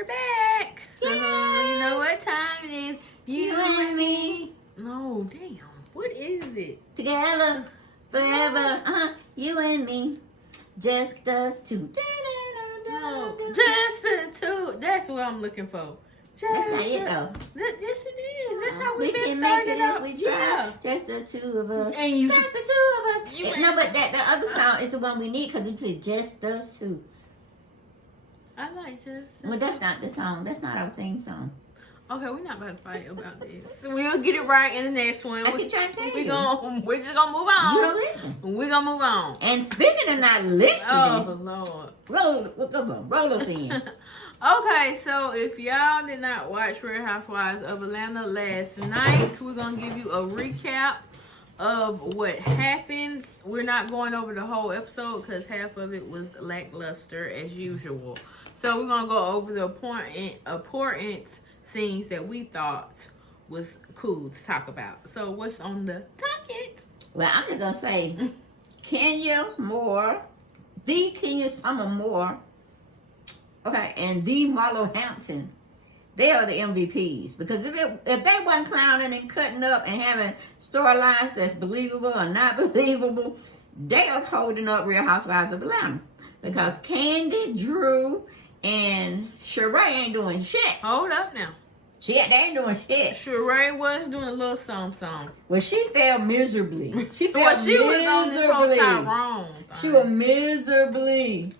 we're back. So you know what time it is. You and me. No, damn. What is it? Together, forever. You and me. Just us two. No, just the two. That's what I'm looking for. Just That's not it though. Yes, it is. That's how We we've been can make it started up. out. We try. Yeah. Just the two of us. And you- Just the two of us. You- No, but that the other song is the one we need because we said just us two. I like just. Well, that's not the song. That's not our theme song. Okay, we're not about to fight about this. We'll get it right in the next one. I keep trying to tell you. We're just gonna move on. You don't listen. We're gonna move on. And speaking of not listening, Oh Lord. roll us in. Okay, so if y'all did not watch Real Housewives of Atlanta last night, we're gonna give you a recap of what happens. We're not going over the whole episode because half of it was lackluster as usual. So we're gonna go over the important scenes that we thought was cool to talk about. So what's on the docket? Well, I'm just gonna say, Kenya Moore, the Kenya Summer Moore, okay, and the Marlo Hampton, they are the MVPs. Because if they weren't clowning and cutting up and having storylines that's believable or not believable, they are holding up Real Housewives of Atlanta. Because Candy, Drew, and Sheree ain't doing shit. Hold up now. They ain't doing shit. Sheree was doing a little something. Well, she failed miserably. She failed Well, she was on this whole miserably. Tyrone. She was miserably.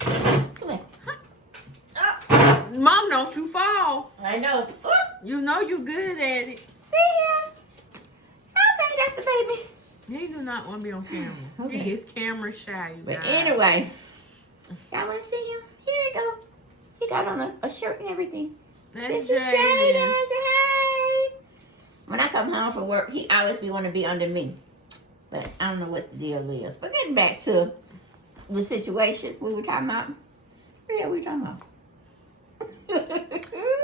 Come here. Mom, don't you fall. I know. You know you good at it. See him? I think that's the baby. He do not want to be on camera. Okay. He is camera shy, you But guys. anyway, y'all want to see him? Here you go. He got on a shirt and everything. That's This is Jaden. Say hi. When I come home from work, he always want to be under me. But I don't know what the deal is. But getting back to the situation we were talking about. Yeah, we were talking about.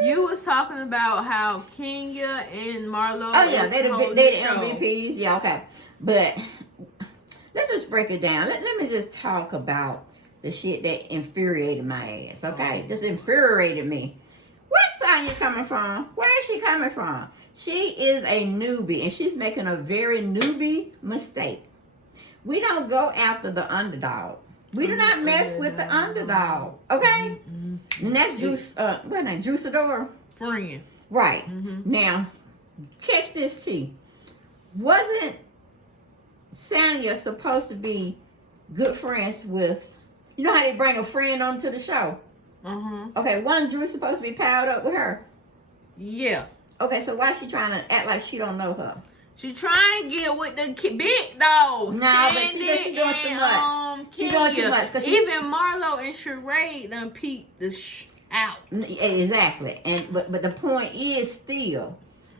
You was talking about how Kenya and Marlo. Oh yeah, was they the holding show. MVPs. Yeah, okay. But let's just break it down. Let me just talk about the shit that infuriated my ass. Okay, just infuriated me. Where's Sanya coming from? Where is she coming from? She is a newbie, and she's making a very newbie mistake. We don't go after the underdog. We do not mess with the underdog. Okay? And that's Juice, what name? Juiceador? Friend. Right. Now, catch this tea. Wasn't Sanya supposed to be good friends with, you know how they bring a friend onto the show? Okay, one Drew supposed to be piled up with her. Yeah. Okay, so why is she trying to act like she don't know her? She trying to get with the big dogs. No, but she doing too much. She doing too much. Even Marlo and Sheree done peeped the out. Exactly. But the point is still,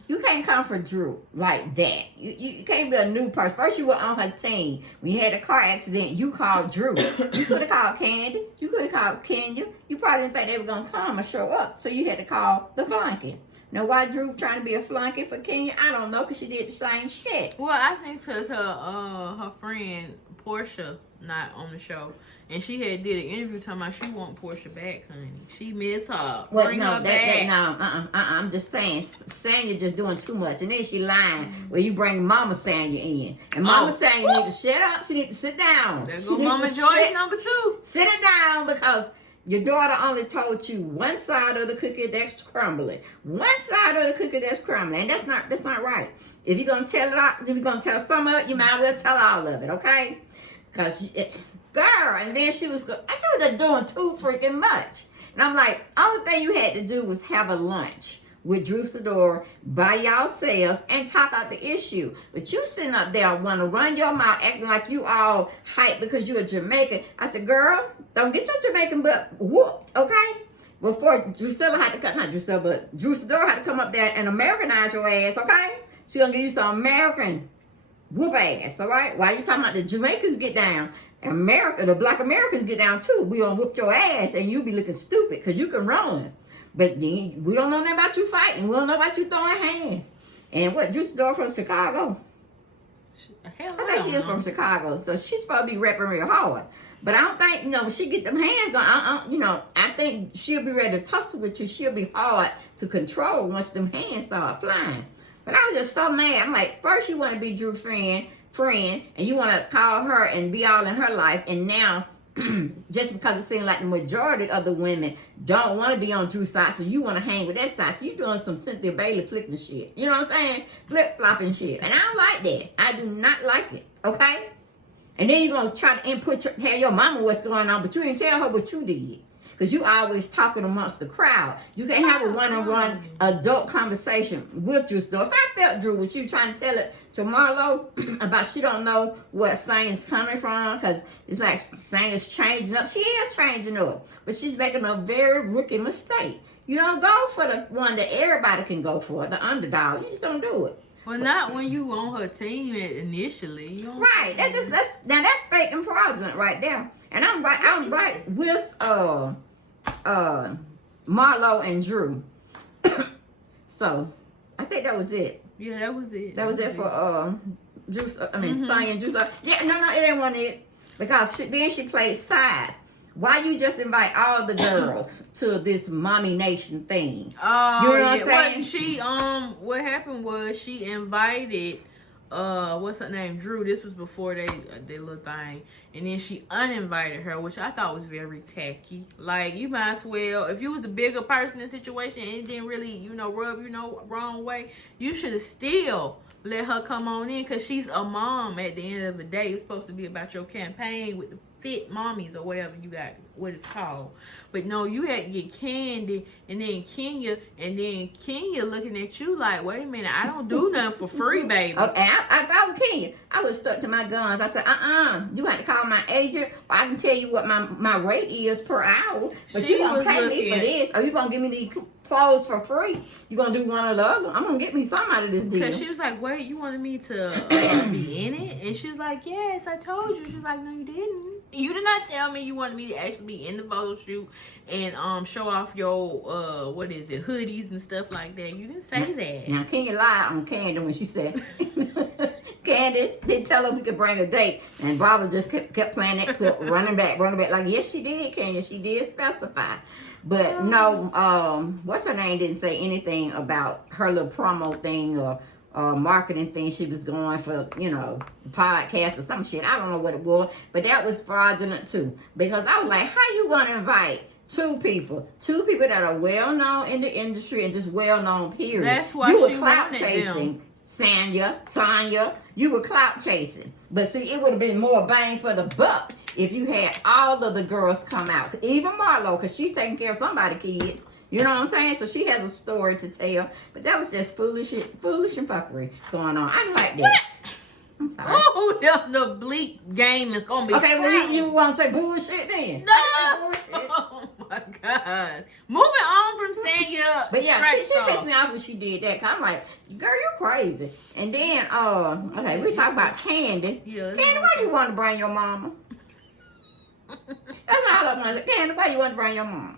you can't come for Drew like that. You can't be a new person. First you were on her team. When you had a car accident, you called Drew. You could have called Candy. You could have called Kenya. You probably didn't think they were going to come or show up. So you had to call the flunky. Now, why Drew trying to be a flunky for Kenya? I don't know, because she did the same shit. Well, I think because her friend Portia not on the show, and she had did an interview talking about she want Portia back, honey. She miss her. Well, Bring her back. I'm just saying, Sanya just doing too much, and then she lying. Well, you bring Mama Sanya in, and Mama Sanya need to shut up. She need to sit down. There go Mama Joyce number 2. Sit it down, because your daughter only told you one side of the cookie that's crumbling. One side of the cookie that's crumbling. And that's not right. If you're gonna tell it all, if you're gonna tell some of it, you might as well tell all of it, okay? Because girl, and then she was just doing too freaking much. And I'm like, only thing you had to do was have a lunch with Drew Sidor by yourselves and talk out the issue. But you sitting up there want to run your mouth acting like you all hype because you're a Jamaican. I said, girl, don't get your Jamaican butt whooped, okay? Before Drusilla had to come, not Drusilla, but Drew Sidor had to come up there and Americanize your ass, okay? She gonna give you some American whoop ass, all right? While you talking about the Jamaicans get down, America, the black Americans get down too. We gonna whoop your ass and you be looking stupid because you can run. But we don't know nothing about you fighting. We don't know about you throwing hands. And what, Drew Sidor from Chicago? I think she is from Chicago, so she's supposed to be repping real hard. But I don't think, when she get them hands on, I think she'll be ready to tussle with you. She'll be hard to control once them hands start flying. But I was just so mad. I'm like, first you want to be Drew's friend, and you want to call her and be all in her life, and now just because it seems like the majority of the women don't want to be on Drew's side, so you want to hang with that side. So you're doing some Cynthia Bailey flipping shit. You know what I'm saying? Flip-flopping shit. And I don't like that. I do not like it. Okay? And then you're going to try to tell your mama what's going on, but you didn't tell her what you did. Because you always talking amongst the crowd. You can't have a one-on-one adult conversation with Drew. So I felt Drew when she was trying to tell it to Marlo about she don't know what Sanya's coming from, because it's like Sanya's changing up. She is changing up, but she's making a very rookie mistake. You don't go for the one that everybody can go for, the underdog. You just don't do it. Well, not when you on her team initially. You don't right. That's fake and fraudulent right there. And I'm right with Marlo and Drew. So I think that was it. Yeah, that was it. That was it for Drew. Sanya and Drew. Yeah, no, it ain't one of it, because then she played side. Why you just invite all the girls to this mommy nation thing? Oh, you know what I'm saying? Well, she what happened was she invited what's her name, Drew. This was before they little thing, and then she uninvited her, which I thought was very tacky. Like, you might as well, if you was the bigger person in the situation and it didn't really rub wrong way, you should have still let her come on in, because she's a mom at the end of the day. It's supposed to be about your campaign with the fit mommies or whatever you got, what it's called. But no, you had to get Candy and then Kenya looking at you like, wait a minute, I don't do nothing for free, baby. Okay, if I was Kenya, I would stuck to my guns. I said, you have to call my agent, or I can tell you what my rate is per hour, but you gonna pay me for this, or you gonna give me these clothes for free. You gonna do one or the other. I'm gonna get me some out of this deal. Because she was like, wait, you wanted me to be in it? And she was like, yes, I told you. She was like, no, you didn't. You did not tell me you wanted me to actually be in the photo shoot and show off your hoodies and stuff like that. You didn't say that. Now Kenya lied on Candy when she said Candy didn't tell her we could bring a date, and Barbara just kept playing that clip, running back like, yes, she did, Kenya, she did specify. But no, what's her name didn't say anything about her little promo thing or marketing thing she was going for, podcast or some shit. I don't know what it was, but that was fraudulent too. Because I was like, how you gonna invite two people that are well known in the industry and just well known, period? That's why you were she clout wanted chasing. them. Sanya, you were clout chasing. But see, it would have been more bang for the buck if you had all of the girls come out. Even Marlo, because she's taking care of somebody's kids. You know what I'm saying? So she has a story to tell. But that was just foolish and fuckery going on. I didn't like that. What? I'm sorry. Oh, the bleak game is going to be okay, well, you want to say bullshit then? No! Oh, my God. Moving on from Sanya. But yeah, she pissed me off when she did that. Cause I'm like, girl, you're crazy. And then, okay, we talk about Candy. Yeah, Candy, why you want to bring your mama? That's all I want to say. Candy, why you want to bring your mama?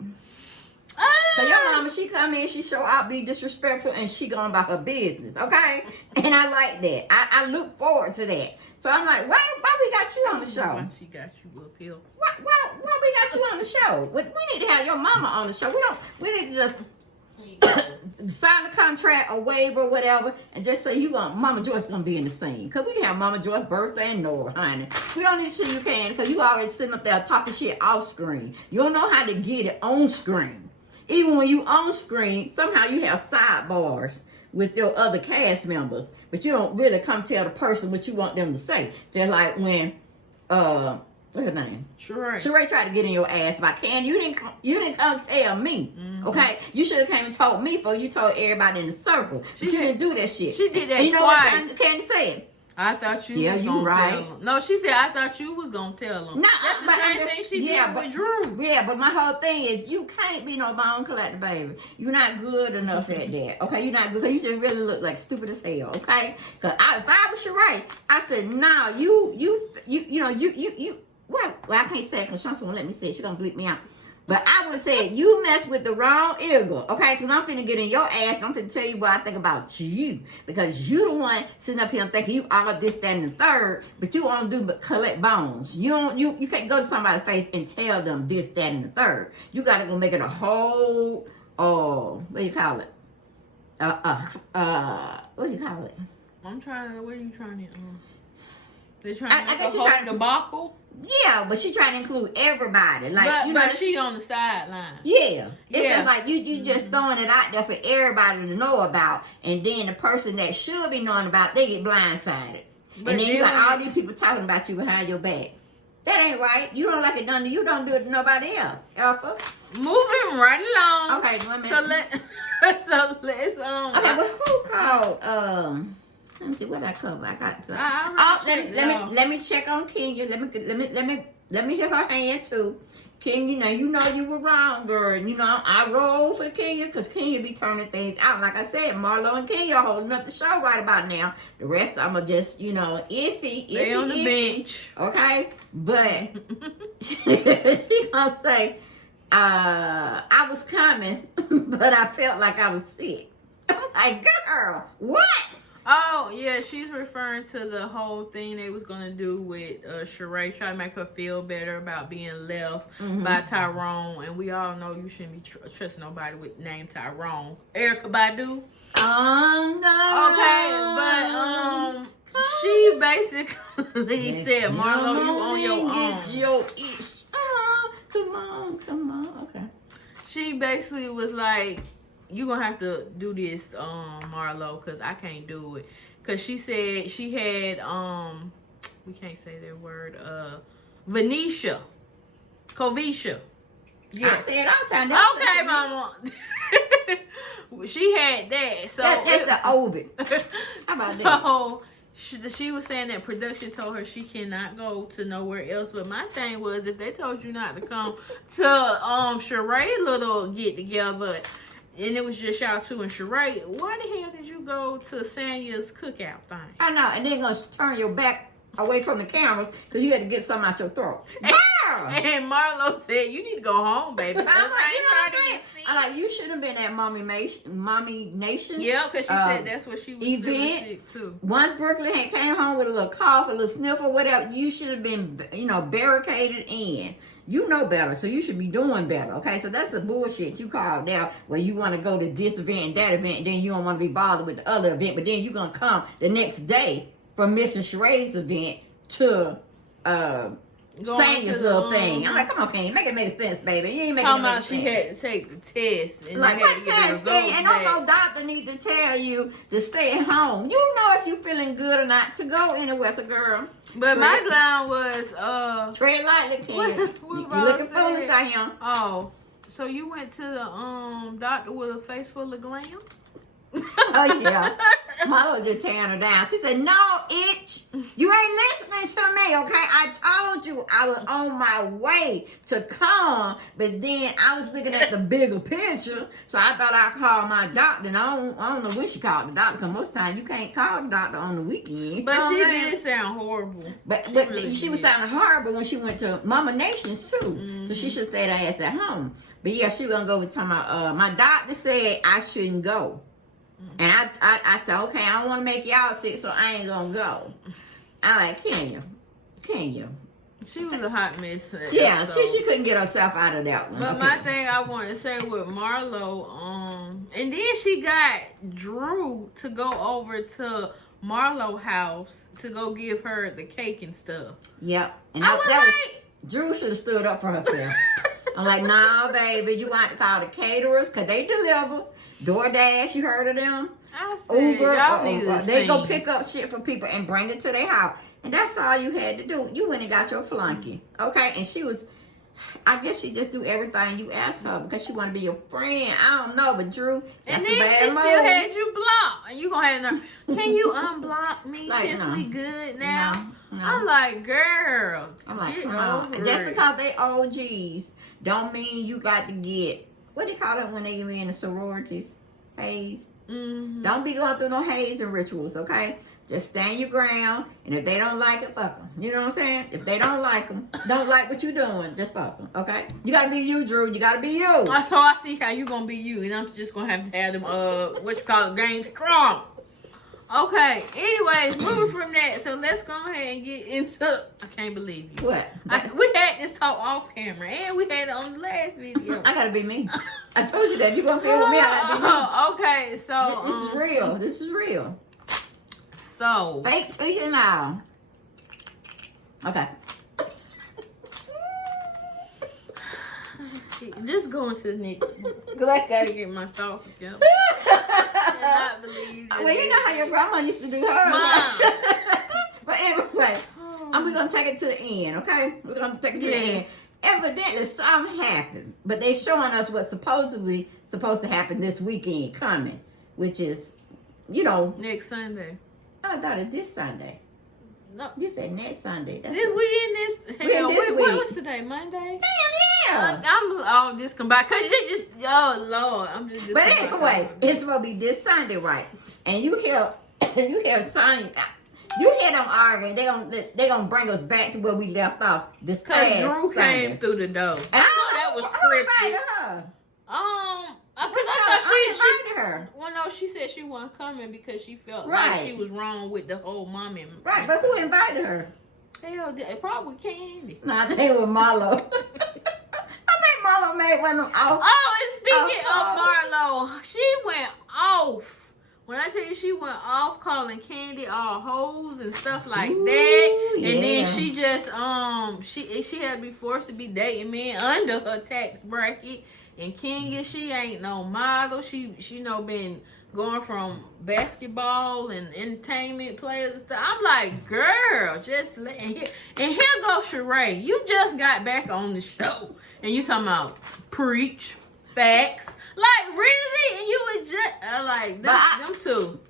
So your mama, she come in, she show out, be disrespectful, and she going about her business, okay? And I like that. I look forward to that. So I'm like, why we got you on the show? She got you up here. Why we got you on the show? We need to have your mama on the show. We need to just sign a contract or waiver or whatever, and just say Mama Joy's gonna be in the scene. Cause we can have Mama Joy's birthday and Nora, honey. We don't need to see you can, cause you always sitting up there talking shit off screen. You don't know how to get it on screen. Even when you on screen, somehow you have sidebars with your other cast members, but you don't really come tell the person what you want them to say. Just like when what's her name? Sheree tried to get in your ass about Candy. You didn't come tell me. Mm-hmm. Okay? You should have came and told me before you told everybody in the circle. But you didn't do that shit. She did that and you know twice. What Candy said? I thought you was gonna tell them. No, she said, I thought you was gonna tell them. No, that's the same thing she did with Drew. Yeah, but my whole thing is you can't be no bone collector, baby. You're not good enough at that. Okay, you're not good. You just really look like stupid as hell. Okay, because if I was Sheree, I said, nah, you. Well, I can't say it because Shanta won't let me say it. She's gonna bleep me out. But I would have said, you mess with the wrong eagle, okay? Because I'm finna get in your ass. I'm finna tell you what I think about you. Because you the one sitting up here and thinking you all this, that, and the third, but you won't do but collect bones. You can't go to somebody's face and tell them this, that, and the third. You gotta go make it a whole, what do you call it? What do you call it? I'm trying to, what are you trying to, they're trying to make I a whole debacle? Yeah, but she trying to include everybody. Like, but she on the sideline. Yeah. It's just like you just throwing it out there for everybody to know about, and then the person that should be knowing about, they get blindsided. But and then you got all these people talking about you behind your back. That ain't right. You don't like it done to you, don't do it to nobody else. Alpha. Moving right along. Okay, 1 minute. So let's Okay, but who called let me see what I cover. I got some. Let me check on Kenya. Let me hit her hand too. Kenya, you know you were wrong, girl. I roll for Kenya because Kenya be turning things out. Like I said, Marlo and Kenya are holding up the show right about now. The rest I'm going to just, iffy. They on the bench. Okay? But she going to say, I was coming, but I felt like I was sick. I'm like, girl, what? Oh, yeah, she's referring to the whole thing they was going to do with Sheree, try to make her feel better about being left by Tyrone. And we all know you shouldn't be trusting nobody with name Tyrone. Erykah Badu. Oh, no. Okay, but she basically said, Marlo, you on your own. Come on. Okay. She basically was like, you gonna have to do this, Marlo, because I can't do it. Because she said she had, we can't say that word, Covisha. Yeah. I say it all the time. Okay, mama. She had that. So that's the Ovid. How about that? So she was saying that production told her she cannot go to nowhere else. But my thing was, if they told you not to come to Sheree little get together, and it was just y'all two and Sheree, why the hell did you go to Sanya's cookout thing? I know, and then gonna turn your back away from the cameras because you had to get something out your throat. And Marlo said, you need to go home, baby. I'm like, you should have been at Mommy Nation. Yeah, because she said that's what she was event sick too. Once Brooklyn had came home with a little cough, a little sniffle, whatever, you should have been, barricaded in. You know better, so you should be doing better, okay? So that's the bullshit you called out where you want to go to this event and that event, and then you don't want to be bothered with the other event, but then you're going to come the next day from Mr. Sheree's event to Sanya's little thing. I'm like, come on, King, make it make sense, baby. You ain't making talking about she had to take the test. And like, what test? And no doctor need to tell you to stay at home. You know if you feeling good or not to go anywhere, so girl. But my line was tread lightly, kid. You looking foolish out here. Oh, so you went to the doctor with a face full of glam? Oh yeah. Marlo just tearing her down. She said, no, itch. You ain't listening to me, okay? I told you I was on my way to come, but then I was looking at the bigger picture, so I thought I'd call my doctor. And I don't know when she called the doctor, because most times you can't call the doctor on the weekend. But she did sound horrible. But really she was sounding horrible when she went to Mama Nations, too. So she should stay her ass at home. But yeah, she was going to go with talking about, my doctor said I shouldn't go. And I said, okay, I don't want to make y'all sick, so I ain't going to go. I like, can you? She was a hot mess. Yeah, she couldn't get herself out of that one. But my thing I want to say with Marlo, and then she got Drew to go over to Marlo house to go give her the cake and stuff. Yep. And I was like, Drew should have stood up for herself. I'm like, nah, baby, you want to call the caterers because they deliver. DoorDash, you heard of them? I said, Uber, they go pick up shit for people and bring it to their house. And that's all you had to do. You went and got your flunky. Okay? And she was, I guess she just do everything you asked her because she want to be your friend. I don't know, but Drew, that's and then a bad she move. still had you blocked. And you going to have enough. Can you unblock me since we good now? No. I'm like, girl. I'm like, come on. Just because they OGs don't mean you got to get, what do you call it when they be in the sororities? Haze. Mm-hmm. Don't be going through no hazing rituals, okay? Just stand your ground, and if they don't like it, fuck them. You know what I'm saying? If they don't like them, don't like what you're doing, just fuck them, okay? You gotta be you, Drew. You gotta be you. So I see how you gonna be you, and I'm just gonna have them, what you call it, game strong. Okay, anyways, moving from that, so let's go ahead and get into, I can't believe you. What? We had this talk off camera, and we had it on the last video. I gotta be me. I told you that. If you're gonna feel with me, I gotta be me. Okay, so. This is real. This is real. So. Fake to you now. Okay. Just going to the next one. Because I gotta get my thoughts together. Cannot believe that. Well, you know how your grandma used to do hers. Mom. But anyway, we're going to take it to the end, okay? We're going to take it to the end. Evidently, something happened. But they showing us what's supposedly supposed to happen this weekend coming. Which is, you know. Next Sunday. I thought it this Sunday. No. You said next Sunday. That's We in this. We in this week. What's today? Monday? Damn, yeah. I'm all discombobulated. Because you just, oh, Lord. I'm just But anyway, it's supposed to be this Sunday, right? And you hear Sanya. You hear them arguing. They gonna bring us back to where we left off this Because past Drew Sunday. came through the door. And I thought that was Who invited scripted. her? Because I thought invited her. Well, no, she said she wasn't coming because she felt Right. like she was wrong with the whole mommy. Right, but who invited her? Hell, probably Candy. No, I think it was Marlo. I think Marlo made one of them off. Oh, and speaking Oh, of Marlo, she went off. When I tell you she went off calling Candy all hoes and stuff like Ooh, that, and yeah. then she just she had to be forced to be dating men under her tax bracket. And Kenya, she ain't no model. She been going from basketball and entertainment players and stuff. I'm like, girl, just let and here goes Sheree. You just got back on the show and you talking about preach facts. Like, really? And you would just like them two.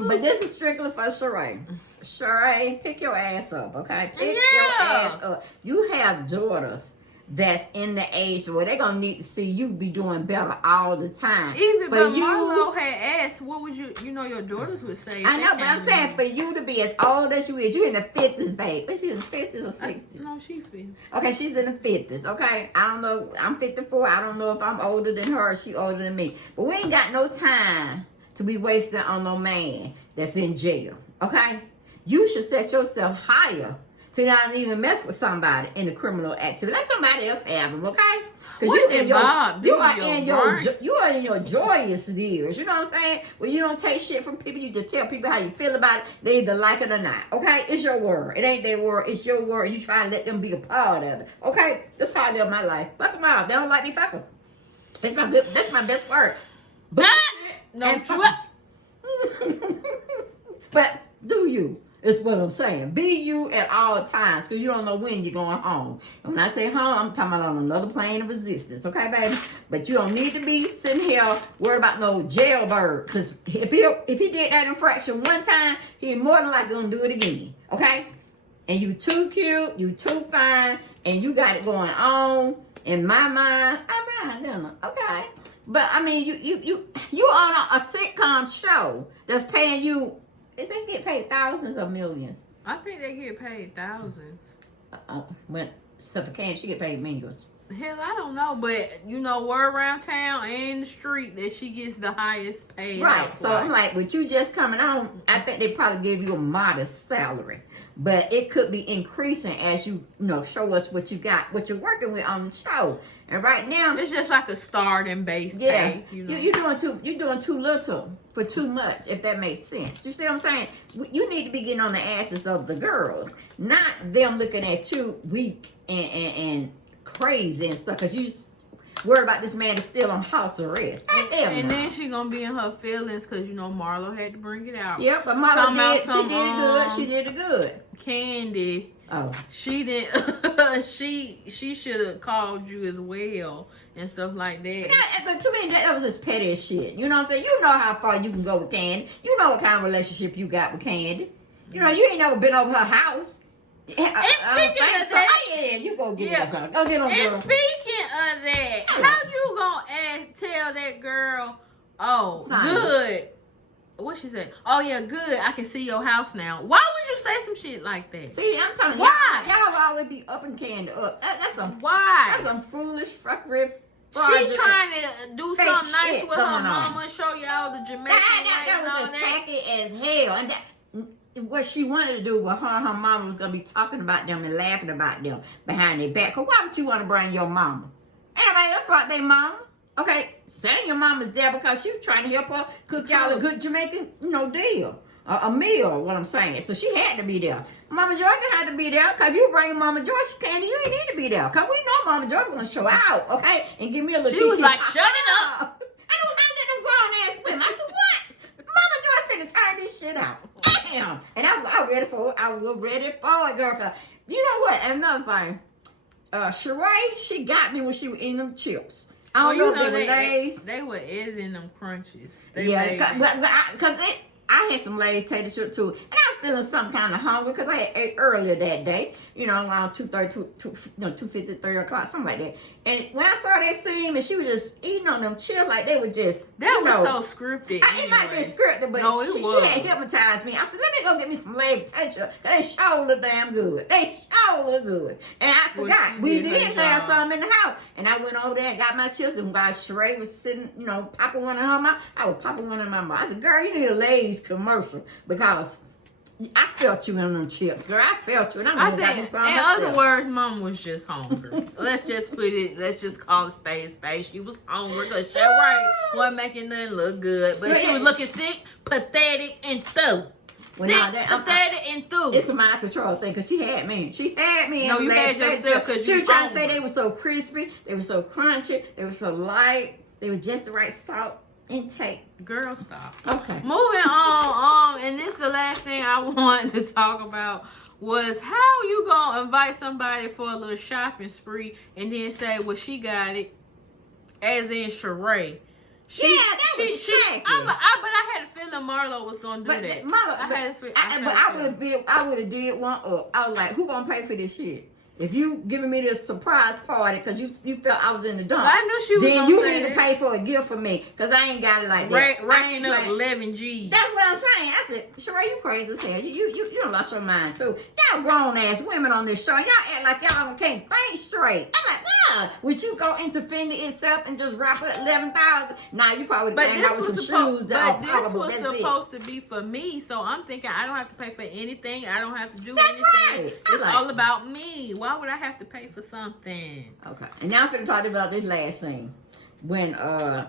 But this is strictly for Sheree. Sheree, pick your ass up, okay? Pick your Yeah. ass up. You have daughters that's in the age where they're gonna need to see you be doing better all the time. Even but but Marlo had asked, what would your daughters would say? I know, but I'm saying for you to be as old as you is, you in the 50s, babe. But she's in the 50s or 60s? No, she's 50. Okay, she's in the 50s, okay? I don't know. I'm 54. I don't know if I'm older than her or she older than me. But we ain't got no time to be wasting on no man that's in jail, okay? You should set yourself higher to not even mess with somebody in the criminal activity. Let somebody else have them, okay? Because you are in your joyous years. You know what I'm saying? When you don't take shit from people, you just tell people how you feel about it. They either like it or not. Okay? It's your word. It ain't their word. It's your word. And you try to let them be a part of it. Okay? That's how I live my life. Fuck them out. They don't like me. Fuck them. That's my best word. No, but do you? Is what I'm saying. Be you at all times, because you don't know when you're going home. And when I say home, I'm talking about on another plane of existence, okay, baby? But you don't need to be sitting here worried about no jailbird, because if he did that infraction one time, he more than likely gonna do it again, okay? And you too cute, you too fine, and you got it going on. In my mind, all right, then, okay. But I mean, you on a sitcom show that's paying you. They get paid thousands or millions. I think they get paid thousands. When Suffolk Candy, she get paid millions. Hell, I don't know, but word around town and the street that she gets the highest paid. Right. So I'm like, with you just coming on, I think they probably give you a modest salary, but it could be increasing as you show us what you got, what you're working with on the show. And right now, it's just like a starting base pay. You're doing too little for too much, if that makes sense. You see what I'm saying? You need to be getting on the asses of the girls, not them looking at you weak and crazy and stuff, because you worried about this man is still on house arrest. And then she gonna be in her feelings because Marlo had to bring it out. Yep, but Marlo she did it good. Candy. Oh, she didn't. she should have called you as well and stuff like that. Yeah, but to me, that was just petty as shit. You know what I'm saying? You know how far you can go with Candy. You know what kind of relationship you got with Candy. You ain't never been over her house. And speaking of that, yeah, you go get her. Go get on. And speaking of that, how you gonna tell that girl Oh, Sanya. good. What she said? Oh yeah, good. I can see your house now. Why would you say some shit like that? See, I'm telling you, Why? y'all always be up and canned up. That's some Why? foolish fuckery. She trying to do fake something nice shit with her going on. mama, show y'all the Jamaican way That and was all as that. tacky as hell. And that, what she wanted to do was her and her mama was gonna be talking about them and laughing about them behind their back. Cause why would you want to bring your mama? Anybody else brought their mama? Okay, saying your mama's there because she was trying to help her cook y'all a good Jamaican, deal. A meal, what I'm saying. So she had to be there. Mama Georgia had to be there because you bring Mama Georgia candy, you ain't need to be there. Because we know Mama Georgia going to show out, okay? And give me a little She was like, shut it up. I don't have them grown-ass women. I said, what? Mama Georgia finna turn this shit out. Damn. And I ready for it. I was ready for it, girl. 'Cause you know what? Another thing. Sheree, she got me when she was eating them chips. I don't know if they were Lay's. They were editing them crunches. Yeah, because I had some Lay's tater chip too, and I was feeling some kind of hungry because I had ate earlier that day, around 2:50, 3 o'clock, something like that. And when I saw that scene, and she was just eating on them chips like they were just that was so scripted. It might have been scripted, but she had hypnotized me. I said, let me go get me some Lay's tater chip because they sure look damn good. They sure look good. And I forgot we did have some in the house, and I went over there and got my chips. And while Sheree was sitting, popping one in her mouth, I was popping one in my mouth. I said, girl, you need a Lay's commercial because I felt you in them chips, girl. I felt you, and I think, in other words, Mom was just hungry. Let's just call it spade. She was hungry because Sheree wasn't making nothing look good, but she was looking sick, pathetic, and through. Pathetic, and through. It's a mind control thing because she had me. No, you had yourself because she was trying to say they were so crispy, they were so crunchy, they were so light, they were just the right salt intake. Girl, stop. Okay. Moving on, and this is the last thing I wanted to talk about was how you gonna invite somebody for a little shopping spree and then say, well, she got it, as in Sheree. That was tacky. But I had a feeling Marlo was gonna do that. I would have did one up. I was like, who gonna pay for this shit? If you giving me this surprise party because you felt I was in the dump, I knew she was then gonna you say need to pay for a gift for me because I ain't got it like that. Racking up 11 G's. That's what I'm saying. I said, Sheree, you crazy as hell. You done lost your mind too. Y'all grown ass women on this show. Y'all act like y'all can't think straight. I'm like, wow. Would you go into Fendi itself and just wrap it 11,000? Nah, you probably came out with some shoes that are this pocketable. was supposed to be for me, so I'm thinking I don't have to pay for anything. I don't have to do anything. Right. It's all about me. Why would I have to pay for something? Okay. And now I'm finna talk about this last scene. When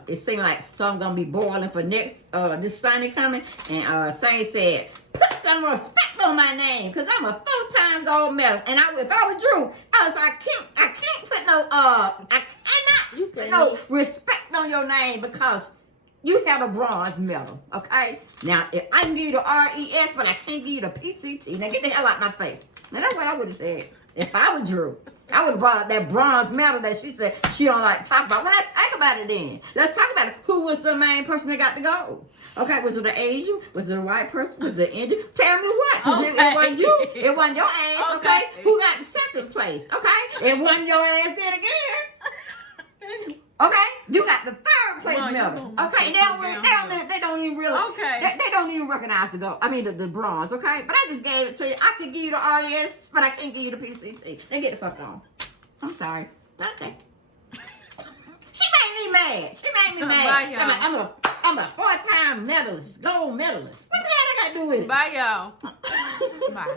it seemed like something gonna be boiling for next this Sunday coming, and Sanya said, put some respect on my name, cause I'm a full-time gold medalist. And if I was Drew, I was like, I can't put I cannot put no respect on your name because you have a bronze medal. Okay. Now if I can give you the RES, but I can't give you the PCT. Now get the hell out my face. Now that's what I would have said if I was Drew. I would have brought up that bronze medal that she said she don't like to talk about. Well, let's talk about it then. Let's talk about it. Who was the main person that got the gold? Okay, was it an Asian? Was it a white person? Was it Indian? Tell me what. Because it wasn't you. It wasn't your ass, okay? Who got the second place, okay? It wasn't your ass then again. Okay, you got the third place medal. Okay, they don't even realize. Okay, they don't even recognize the gold. I mean the bronze. Okay, but I just gave it to you. I could give you the RES, but I can't give you the PCT. Then get the fuck on. I'm sorry. Okay. She made me mad. Bye, y'all. I'm a 4-time medalist, gold medalist. What the hell I got to do with it? Bye, y'all. Bye.